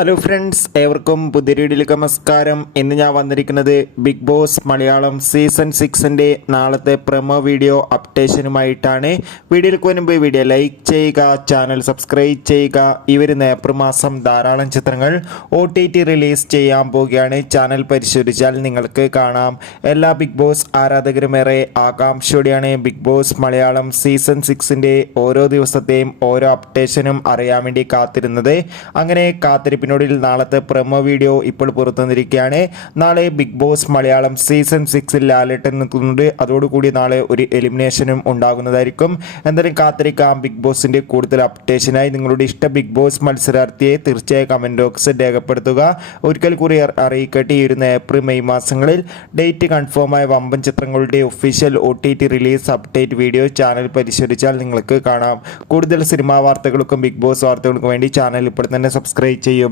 Hello friends, ഏവർക്കും പുതിയ വീഡിയോയിലേക്ക് നമസ്കാരം. ഇന്ന് ഞാൻ വന്നിരിക്കുന്നത് ബിഗ് ബോസ് മലയാളം സീസൺ 6ൻ്റെ നാളത്തെ പ്രൊമോ വീഡിയോ അപ്ഡേഷനുമായിട്ടാണ്. വീഡിയോയിലേക്ക് മുൻപ് വീഡിയോ ലൈക്ക് ചെയ്യുക, ചാനൽ സബ്സ്ക്രൈബ് ചെയ്യുക. ഈ വരുന്ന ഏപ്രിൽ മാസം ധാരാളം ചിത്രങ്ങൾ OTT റിലീസ് ചെയ്യാൻ പോവുകയാണ്. ചാനൽ പരിശോധിച്ചാൽ നിങ്ങൾക്ക് കാണാം. എല്ലാ ബിഗ് ബോസ് ആരാധകരുമേറെ ആകാംക്ഷയോടെയാണ് ബിഗ് ബോസ് മലയാളം സീസൺ 6ൻ്റെ ഓരോ ദിവസത്തെയും ഓരോ അപ്ഡേഷനും അറിയാൻ വേണ്ടി കാത്തിരുന്നത്. അങ്ങനെ കാത്തിരിപ്പിനൊടുവിൽ നാളത്തെ പ്രൊമോ വീഡിയോ ഇപ്പോൾ പുറത്തുവന്നിരിക്കുകയാണ്. നാളെ ബിഗ് ബോസ് മലയാളം സീസൺ 6ൽ ലാലേട്ടൻ നിൽക്കുന്നുണ്ട്. അതോടുകൂടി നാളെ ഒരു എലിമിനേഷനും ഉണ്ടാകുന്നതായിരിക്കും. എന്തായാലും കാത്തിരിക്കാം ബിഗ് ബോസിൻ്റെ കൂടുതൽ അപ്ഡേഷനായി. നിങ്ങളുടെ ഇഷ്ട ബിഗ് ബോസ് മത്സരാർത്ഥിയെ തീർച്ചയായും കമൻറ്റ് ബോക്സിൽ രേഖപ്പെടുത്തുക. ഒരിക്കൽ കൂടി അറിയിക്കട്ടെ, ഈ വരുന്ന ഏപ്രിൽ മെയ് മാസങ്ങളിൽ ഡേറ്റ് കൺഫേമായ വമ്പൻ ചിത്രങ്ങളുടെ official OTT release update video channel പരിശോധിച്ചാൽ നിങ്ങൾക്ക് കാണാം. കൂടുതൽ സിനിമാ വാർത്തകൾക്കും ബിഗ് ബോസ് വാർത്തകൾക്കും വേണ്ടി ചാനൽ ഇപ്പോൾ തന്നെ സബ്സ്ക്രൈബ് ചെയ്യുക.